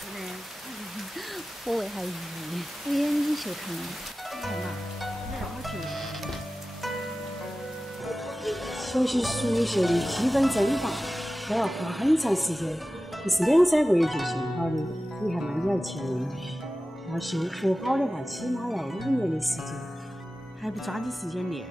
子呢？我胃还郁，我眼睛秀疼。看嘛，你那好久。学习熟悉的基本针法都要花很长时间，不是2-3个月就学好的。你看嘛，你要去卫浴，要学好的话，起码要5年的时间，还不抓紧时间练。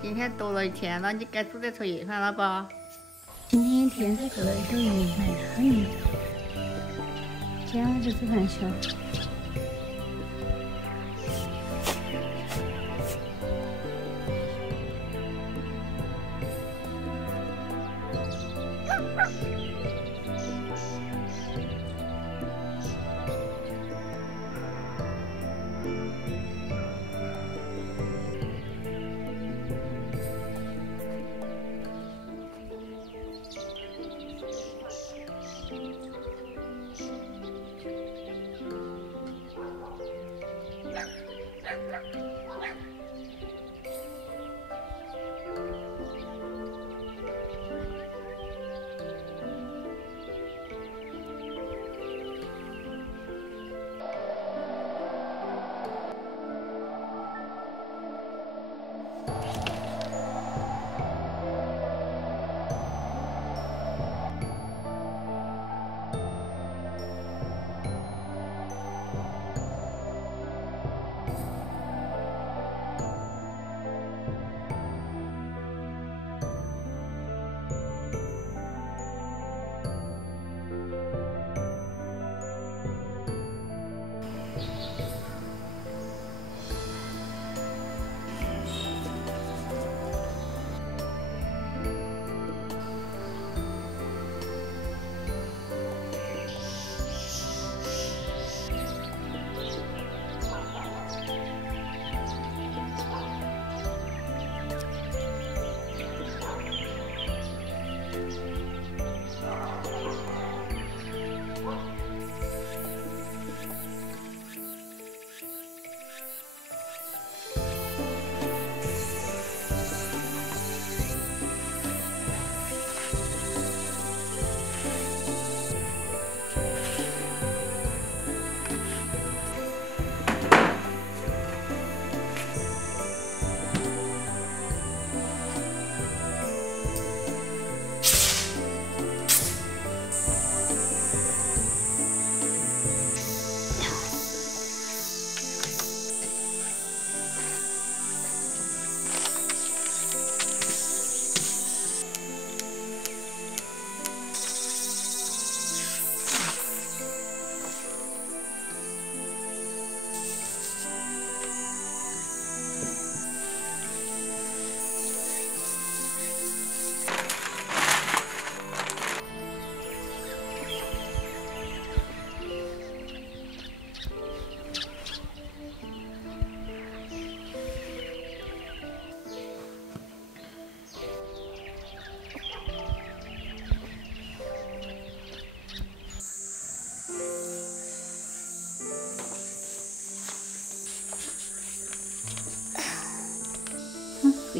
今天读了一天了，你该做点作业完了吧？今天天才做了一首语文，很严重。今天晚上吃饭去。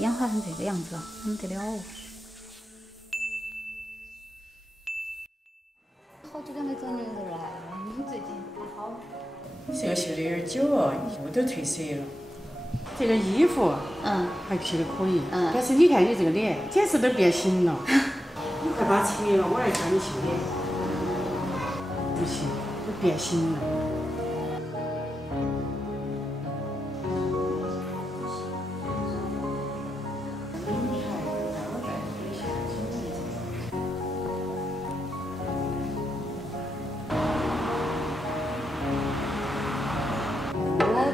氧化成这个样子了，怎么得了哦？好久都没找牛肉来了，你最近还好？这个绣的有点久哦，又都褪色了。这个衣服，还批的可以，但是你看你这个脸，简直都变形了。你快把它拆了，我来教你绣脸。不行，都变形了。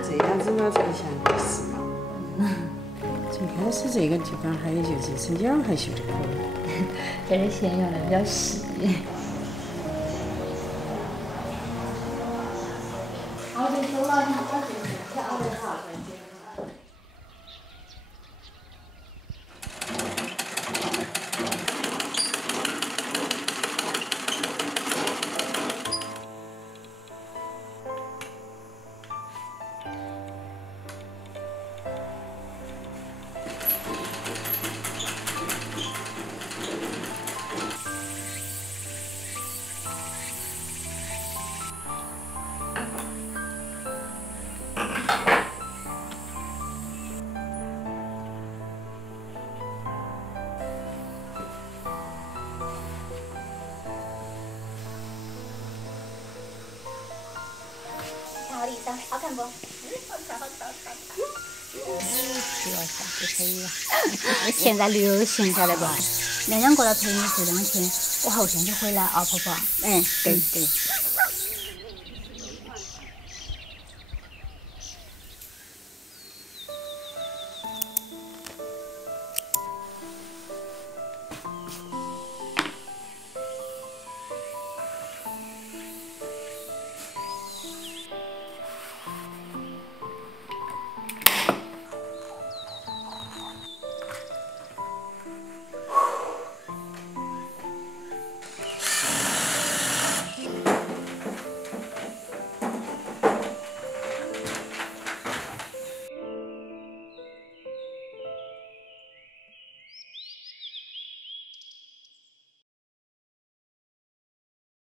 这样子嘛才像个是嘛。最开始这个地方还有就是身脚还绣得可以，这儿线用的比较细。好就收了，你把这个调的好。看我的衣裳，好看不？好看。不要下不可以了。现在流行晓得不？2两过来陪你这2天，我后天就回来啊，婆婆。对。